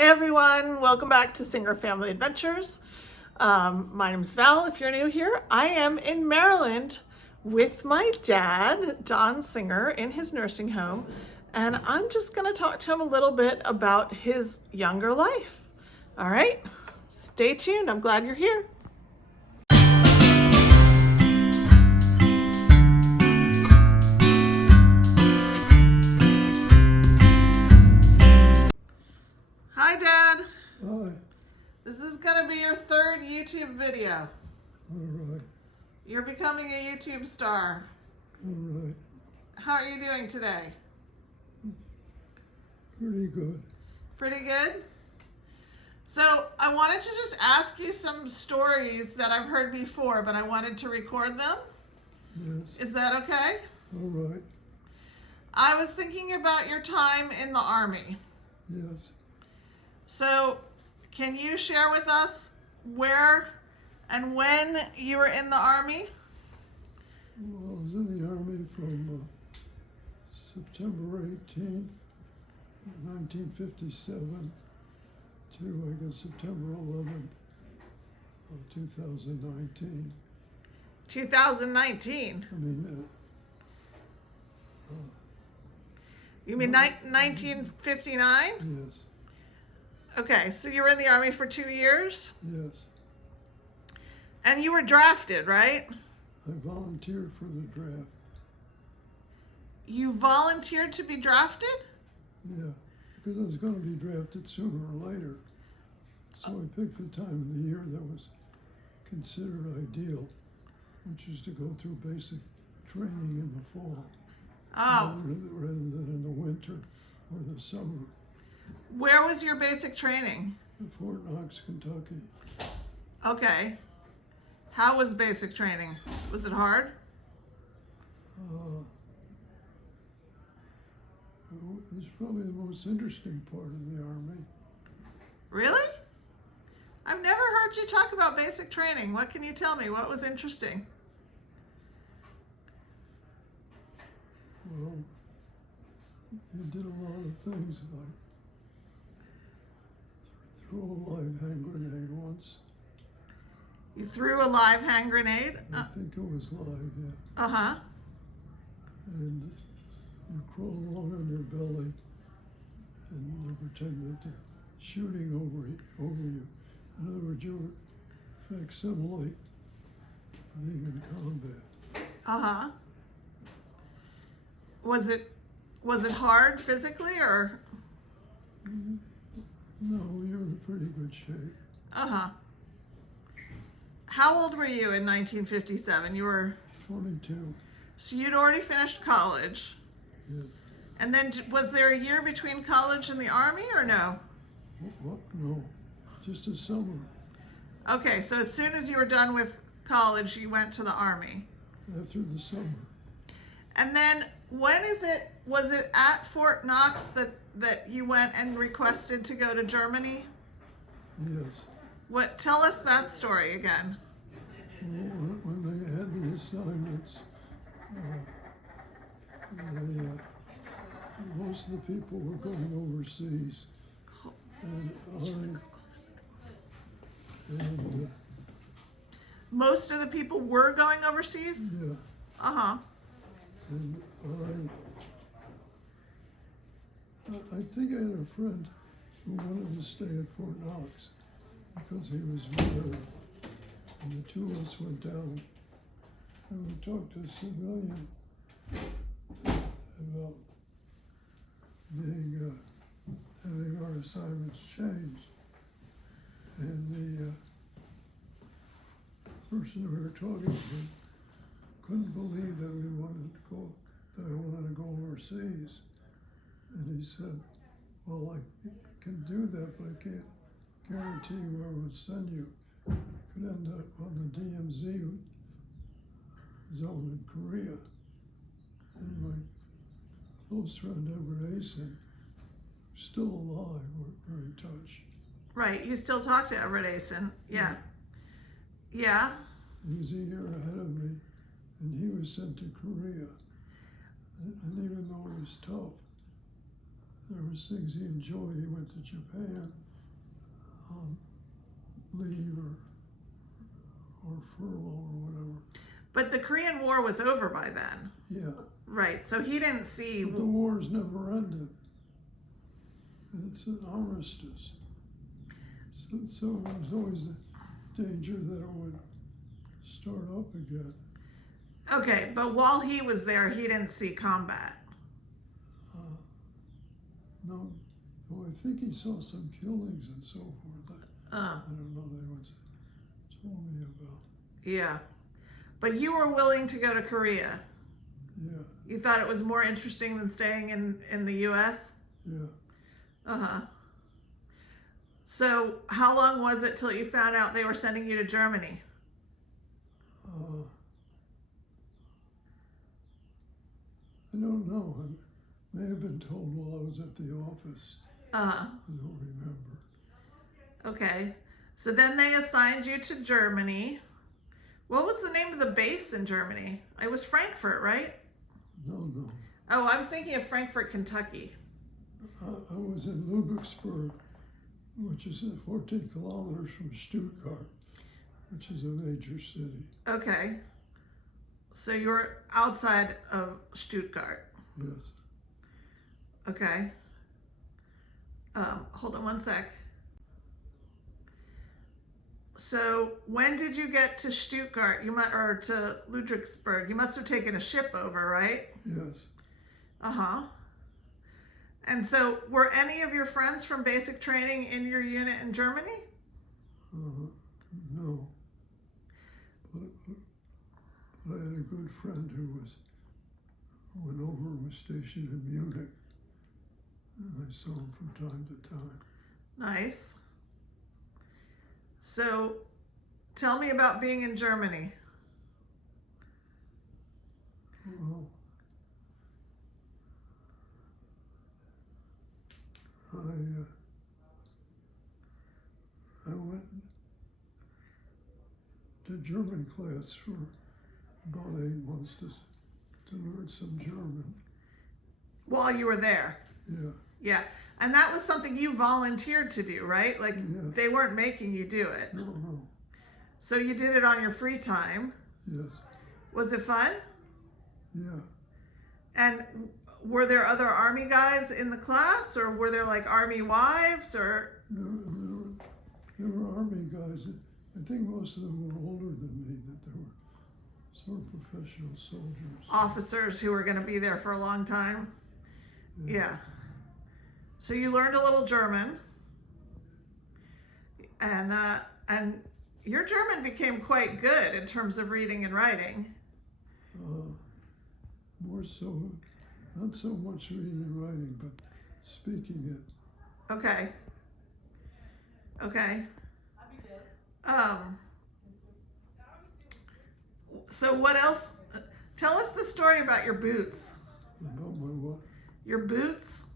Hey everyone, welcome back to Singer Family Adventures. My name's Val. If you're new here, I am in Maryland with my dad, Don Singer, in his nursing home, and I'm just going to talk to him a little bit about his younger life. All right, stay tuned. I'm glad you're here. Hi, Dad. Hi. This is going to be your third YouTube video. All right. You're becoming a YouTube star. All right. How are you doing today? Pretty good. Pretty good? So I wanted to just ask you some stories that I've heard before, but I wanted to record them. Yes. Is that okay? All right. I was thinking about your time in the Army. Yes. So can you share with us where and when you were in the Army? Well, I was in the Army from September 18th, 1957 to, I guess, September 11th, 2019. 2019? I mean, You mean 1959? yes, Okay, so you were in the Army for 2 years? yes. And you were drafted, right? I volunteered for the draft. You volunteered to be drafted? Yeah, because I was going to be drafted sooner or later. So I picked the time of the year that was considered ideal, which is to go through basic training in the fall, Oh, rather than in the winter or the summer. where was your basic training? At Fort Knox, Kentucky. Okay. How was basic training? Was it hard? Uh, it was probably the most interesting part of the Army. Really? I've never heard you talk about basic training. What can you tell me? What was interesting? Well, you did a lot of things like throw a live hand grenade once. You threw a live hand grenade? I think it was live, yeah. Uh-huh. And you crawl along on your belly and you pretend that they're shooting over you. In other words, you facsimile being in combat. Uh-huh. Was it hard physically or? No, you're in pretty good shape. Uh-huh. How old were you in 1957? You were 22. So you'd already finished college. Yes. And then was there a year between college and the Army or no? What? No, just a summer. Okay, so as soon as you were done with college, you went to the Army. After the summer. And then was it at Fort Knox that you went and requested to go to Germany? Yes. Tell us that story again. Well, when they had the assignments, most of the people were going overseas, and Most of the people were going overseas? yeah, Uh-huh. and I think I had a friend who wanted to stay at Fort Knox because he was married, and the two of us went down and we talked to a civilian about having our assignments changed. And the person we were talking to couldn't believe that that I wanted to go overseas. And he said, well, I can do that, but I can't guarantee where I would send you. You could end up on the DMZ zone in Korea. And my close friend Everett Asen, still alive, we're in touch. Right, you still talk to Everett Asen. Yeah. Yeah. He was a year ahead of me, and he was sent to Korea. And even though it was tough, there was things he enjoyed. He went to Japan, on leave or furlough or whatever. But the Korean War was over by then. Yeah. Right, so he didn't see... But the war's never ended. It's an armistice. So there's always the danger that it would start up again. Okay, but while he was there, he didn't see combat. No, though I think he saw some killings and so forth. I don't know, they once told me about. Yeah. But you were willing to go to Korea. Yeah. You thought it was more interesting than staying in the U.S.? Yeah. Uh-huh. So how long was it till you found out they were sending you to Germany? I don't know. I may have been told while I was at the office. I don't remember. Okay. So then they assigned you to Germany. What was the name of the base in Germany? It was Frankfurt, right? No. Oh, I'm thinking of Frankfurt, Kentucky. I was in Ludwigsburg, which is 14 kilometers from Stuttgart, which is a major city. Okay. So you were outside of Stuttgart. Yes. Okay. Hold on one sec. So when did you get to Stuttgart? Or to Ludwigsburg? You must have taken a ship over, right? Yes. Uh-huh. And so were any of your friends from basic training in your unit in Germany? No. But I had a good friend who went over and was stationed in Munich. And I saw him from time to time. Nice. So tell me about being in Germany. Well, I went to German class for about 8 months to learn some German. While you were there? Yeah. Yeah. And that was something you volunteered to do, right? Like they weren't making you do it. No. So you did it on your free time? Yes. Was it fun? Yeah. And were there other Army guys in the class, or were there like Army wives, or? There were Army guys. I think most of them were older than me, that they were sort of professional soldiers. Officers who were going to be there for a long time? Yeah. So you learned a little German, and your German became quite good in terms of reading and writing. More so, not so much reading and writing, but speaking it. Okay. So what else? Tell us the story about your boots. About my what? Your boots?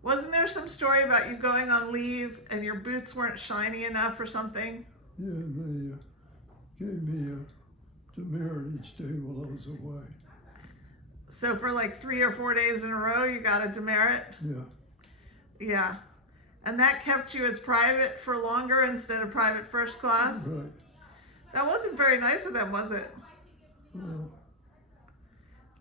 Wasn't there some story about you going on leave and your boots weren't shiny enough or something? Yeah, they gave me a demerit each day while I was away. So for like 3 or 4 days in a row, you got a demerit? Yeah. Yeah. And that kept you as private for longer instead of private first class? Right. That wasn't very nice of them, was it? Well,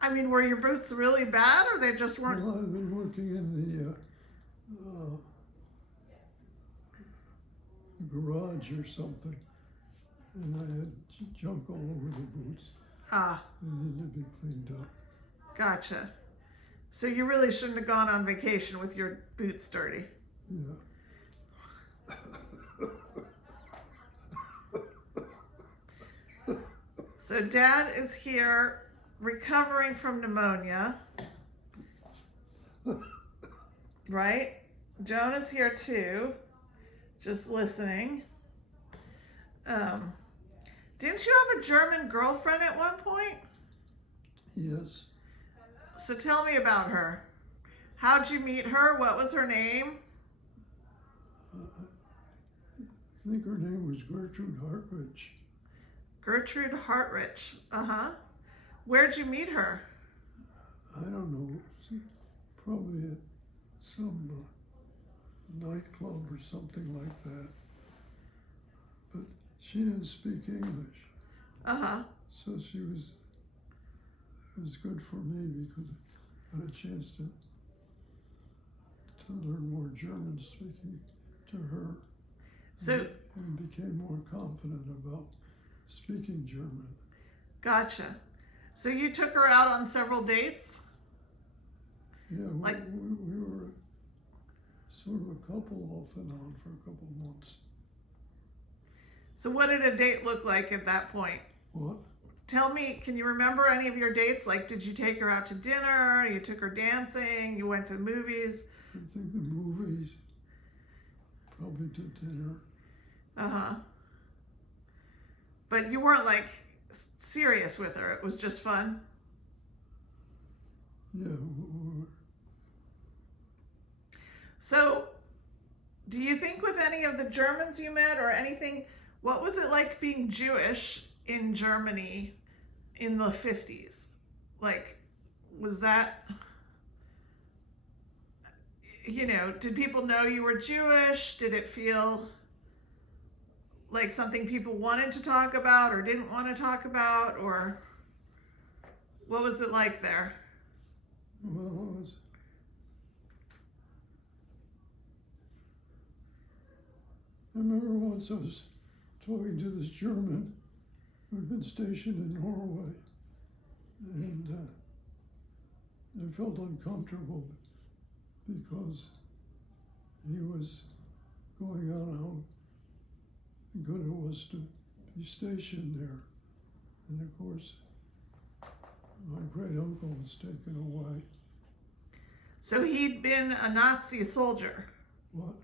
I mean, were your boots really bad, or they just weren't? well, I've been working in the garage or something, and I had junk all over the boots. They needed to be cleaned up. Gotcha. So you really shouldn't have gone on vacation with your boots dirty. Yeah. So Dad is here recovering from pneumonia, right? Joan is here too, just listening. Didn't you have a German girlfriend at one point? Yes. So tell me about her. How'd you meet her? What was her name? I think her name was Gertrude Hartridge. Gertrude Hartridge. Where'd you meet her? I don't know. Probably at some nightclub or something like that. But she didn't speak English. Uh-huh. So it was good for me because I had a chance to learn more German speaking to her. So, and became more confident about speaking German. gotcha. So you took her out on several dates? Yeah, Like, we were sort of a couple off and on for a couple months. so what did a date look like at that point? What? Tell me, can you remember any of your dates? Like, did you take her out to dinner? You took her dancing? You went to movies? I think the movies, probably to dinner. Uh-huh. But you weren't like serious with her. It was just fun. Yeah. So, do you think with any of the Germans you met or anything, what was it like being Jewish in Germany in the 50s? Like, was that, did people know you were Jewish? Did it feel like something people wanted to talk about or didn't want to talk about? Or what was it like there? Well, I remember once I was talking to this German who had been stationed in Norway, and I felt uncomfortable because he was going on how good it was to be stationed there. And of course, my great uncle was taken away. So he'd been a Nazi soldier. What?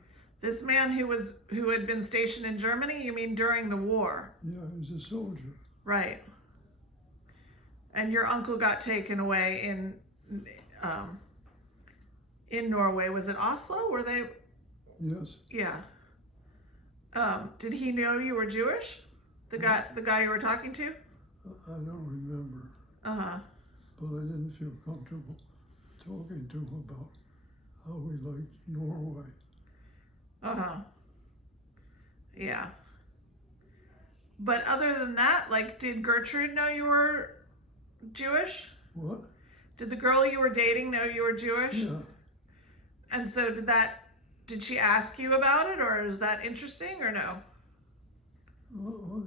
This man who had been stationed in Germany, you mean during the war? Yeah, he was a soldier. Right. And your uncle got taken away in Norway. Was it Oslo? Were they? Yes. Yeah. Did he know you were Jewish? The guy you were talking to? I don't remember. Uh-huh. But I didn't feel comfortable talking to him about how we liked Norway. Uh-huh. Yeah. But other than that, like, did Gertrude know you were Jewish? What? Did the girl you were dating know you were Jewish? Yeah. And so did she ask you about it, or is that interesting, or no? Well,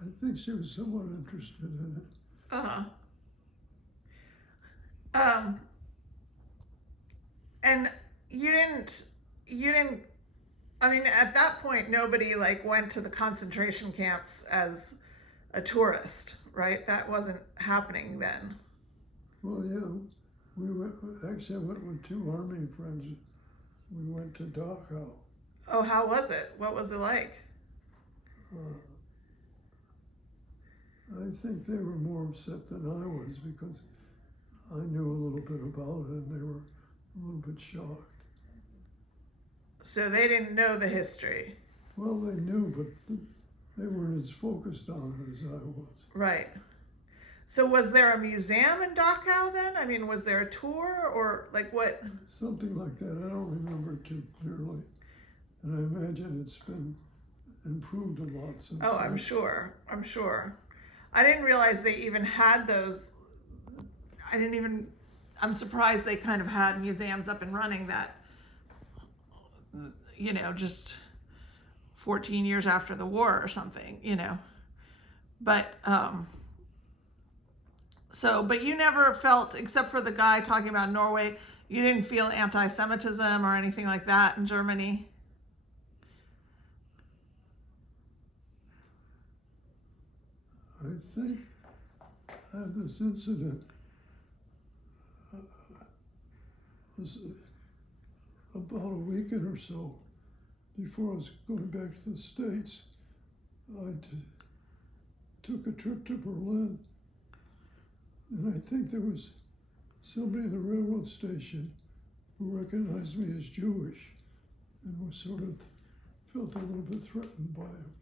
I think she was somewhat interested in it. Uh-huh. And you didn't, I mean, at that point, nobody like went to the concentration camps as a tourist, right? That wasn't happening then. Well, yeah, I went with two army friends. We went to Dachau. Oh, how was it? What was it like? I think they were more upset than I was because I knew a little bit about it and they were a little bit shocked. So they didn't know the history. Well, they knew, but they weren't as focused on it as I was. Right. So was there a museum in Dachau then? I mean, was there a tour or like what? Something like that. I don't remember too clearly. And I imagine it's been improved a lot since. Oh, I'm sure. I didn't realize they even had those. I'm surprised they kind of had museums up and running that, just 14 years after the war or something, But, but you never felt, except for the guy talking about Norway, you didn't feel anti-Semitism or anything like that in Germany? I think I had this incident. Was about a weekend or so before I was going back to the States. I took a trip to Berlin, and I think there was somebody in the railroad station who recognized me as Jewish and was felt a little bit threatened by him.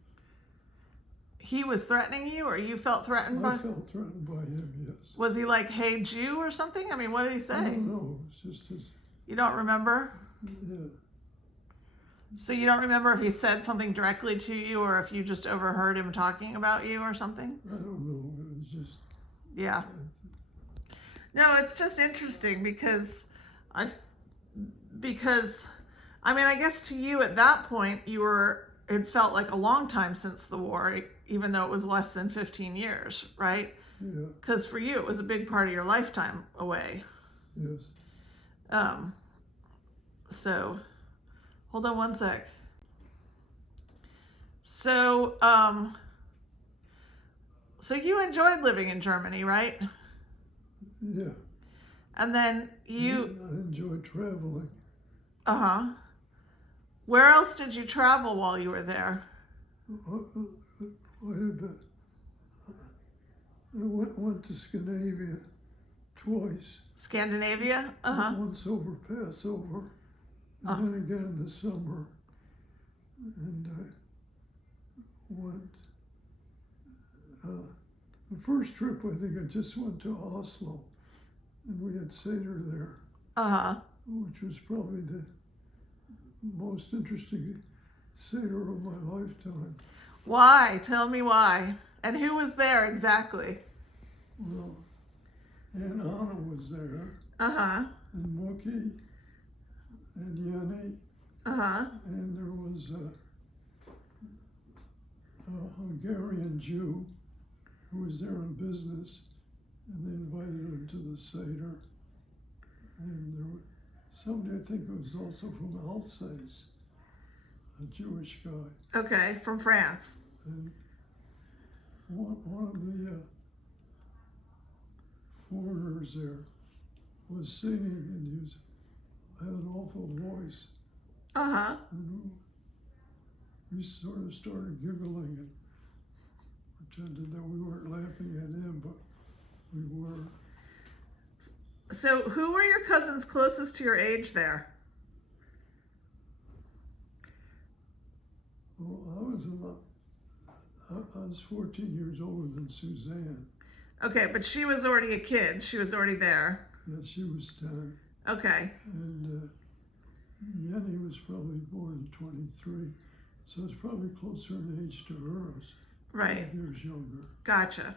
He was threatening you, or you felt threatened by? I felt threatened by him, yes. Was he like, "Hey, Jew" or something? I mean, what did he say? I don't know. It's just his. You don't remember? Yeah. So you don't remember if he said something directly to you or if you just overheard him talking about you or something? I don't know. It was just, Yeah. No, it's just interesting because I mean, I guess to you at that point, it felt like a long time since the war, even though it was less than 15 years, right? yeah, Because for you, it was a big part of your lifetime away. yes. So, hold on one sec. So, so you enjoyed living in Germany, right? Yeah. And then I enjoy traveling. uh-huh. Where else did you travel while you were there? Quite a bit. I went to Scandinavia twice. Scandinavia? Uh-huh. Once over Passover, and then again in the summer. And I went, the first trip, I think I just went to Oslo, and we had Seder there, Uh-huh. which was probably the most interesting Seder of my lifetime. Why? Tell me why. And who was there exactly? Well, Aunt Anna was there, Uh-huh. and Mookie, and Yenny, Uh-huh. and there was a Hungarian Jew who was there on business, and they invited him to the Seder. And there was somebody, I think it was also from Alsace, a Jewish guy. Okay, from France. And one of the foreigners there was singing, and he had an awful voice. Uh-huh. And we sort of started giggling and pretended that we weren't laughing at him, but we were. So who were your cousins closest to your age there? Well, I was 14 years older than Suzanne. Okay, but she was already a kid. She was already there. Yeah, she was 10. Okay. And Yenny was probably born in 23. So it's probably closer in age to hers. Right. 5 years younger. Gotcha.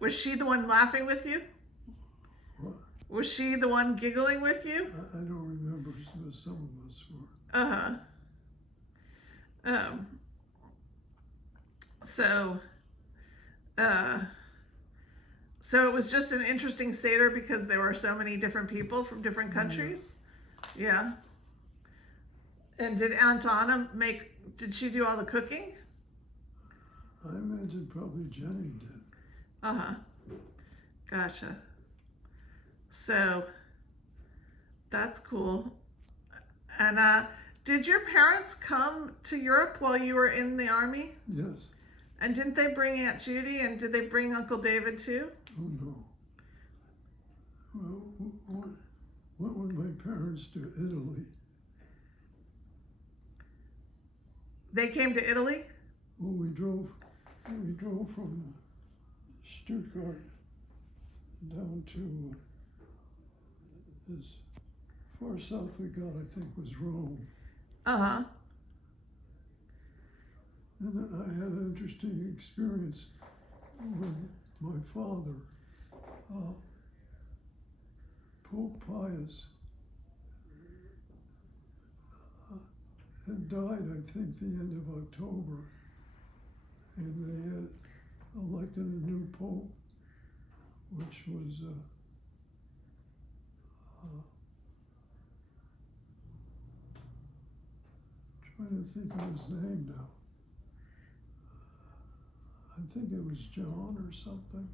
Was she the one laughing with you? What? Was she the one giggling with you? I don't remember, but some of us were. Uh-huh. So it was just an interesting Seder because there were so many different people from different countries. Yeah. And did Aunt Anna did she do all the cooking? I imagine probably Jenny did. Uh-huh. Gotcha. So that's cool. And did your parents come to Europe while you were in the army? Yes. And didn't they bring Aunt Judy, and did they bring Uncle David too? Oh, no. Well, what would my parents do? Italy? They came to Italy? Well, we drove from Stuttgart down to as far south we got, I think, was Rome. Uh-huh. And I had an interesting experience with my father. Pope Pius had died, I think, the end of October, and they had elected a new pope, which was trying to think of his name now. I think it was John or something.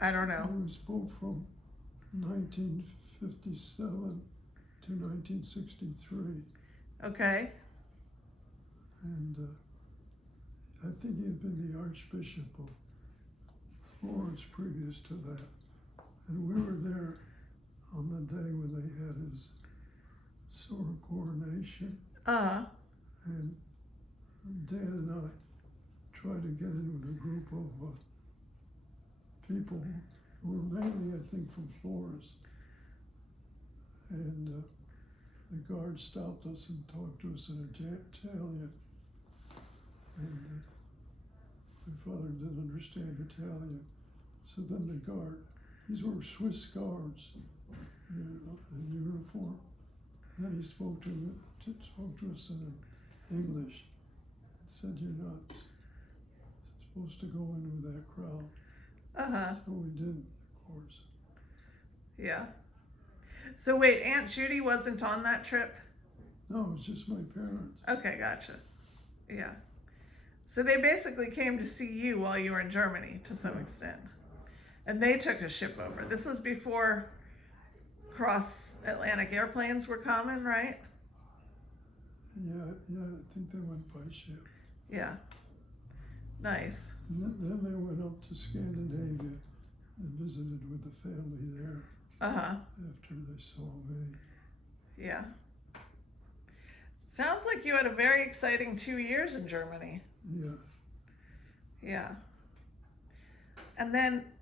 I don't know. He was pope from 1957 to 1963. Okay. And I think he had been the Archbishop of Florence previous to that. And we were there on the day when they had his sort of coronation. Uh-huh. And Dad and I tried to get in with a group of people who were mainly, I think, from Florence. And the guard stopped us and talked to us in Italian. And my father didn't understand Italian. So then the guard, these were Swiss guards, in uniform. And then he spoke to us in English and said, "You're not supposed to go in with that crowd." So we didn't, of course. Yeah. So wait, Aunt Judy wasn't on that trip? No, it was just my parents. Okay, gotcha. Yeah. So they basically came to see you while you were in Germany to some extent. And they took a ship over. This was before cross-Atlantic airplanes were common, right? Yeah, I think they went by ship. Yeah. Nice. And then they went up to Scandinavia and visited with the family there after they saw me. Yeah. Sounds like you had a very exciting 2 years in Germany. Yeah. Yeah. And then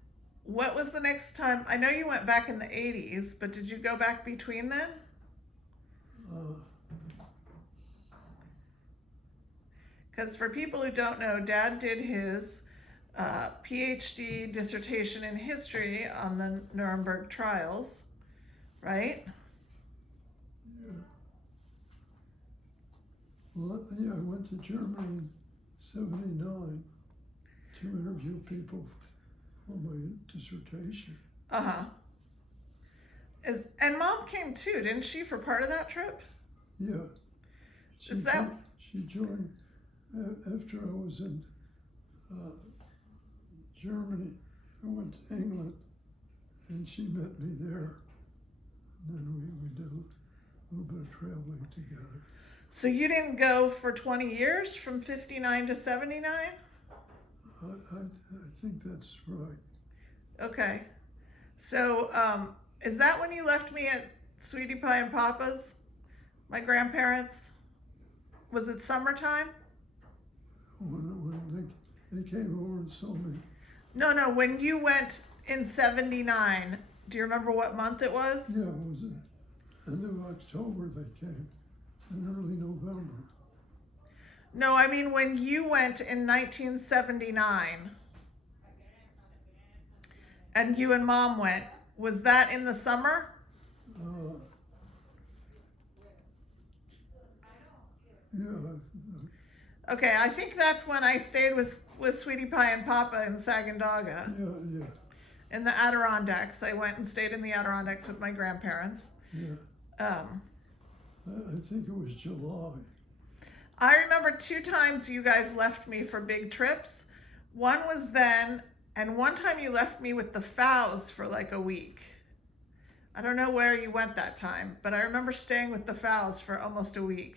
what was the next time? I know you went back in the 80s, but did you go back between then? Because for people who don't know, Dad did his PhD dissertation in history on the Nuremberg trials, right? Yeah. Well, yeah, I went to Germany in '79 to interview people for my dissertation. And Mom came too, didn't she, for part of that trip? Yeah. She joined after I was in Germany. I went to England, and she met me there. And then we did a little bit of traveling together. So you didn't go for 20 years, from 59 to 79? I think that's right. Okay. So is that when you left me at Sweetie Pie and Papa's, my grandparents? Was it summertime? When they came over and saw me. No, when you went in 79, do you remember what month it was? Yeah, it was end of October they came, and early November. No, I mean when you went in 1979 and you and Mom went, was that in the summer? Yeah. Okay, I think that's when I stayed with Sweetie Pie and Papa in Sagandaga. Yeah. In the Adirondacks. I went and stayed in the Adirondacks with my grandparents. Yeah. I think it was July. I remember 2 times you guys left me for big trips. One was then, and one time you left me with the Fows for like a week. I don't know where you went that time, but I remember staying with the Fows for almost a week.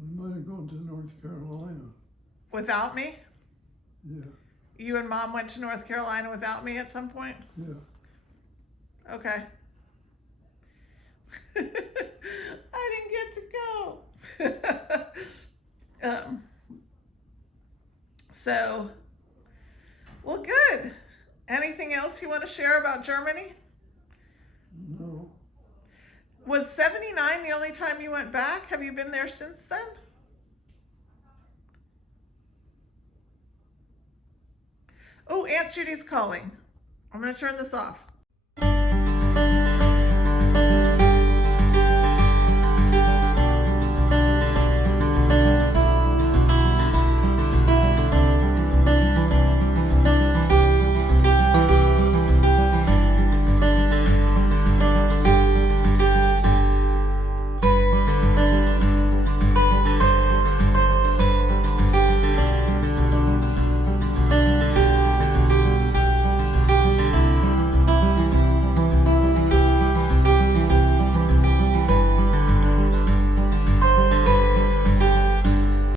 We might have gone to North Carolina. Without me? Yeah. You and Mom went to North Carolina without me at some point? Yeah. Okay. I didn't get to go. So, well, good. Anything else you want to share about Germany? No. Was 79 the only time you went back? Have you been there since then? Oh, Aunt Judy's calling. I'm going to turn this off.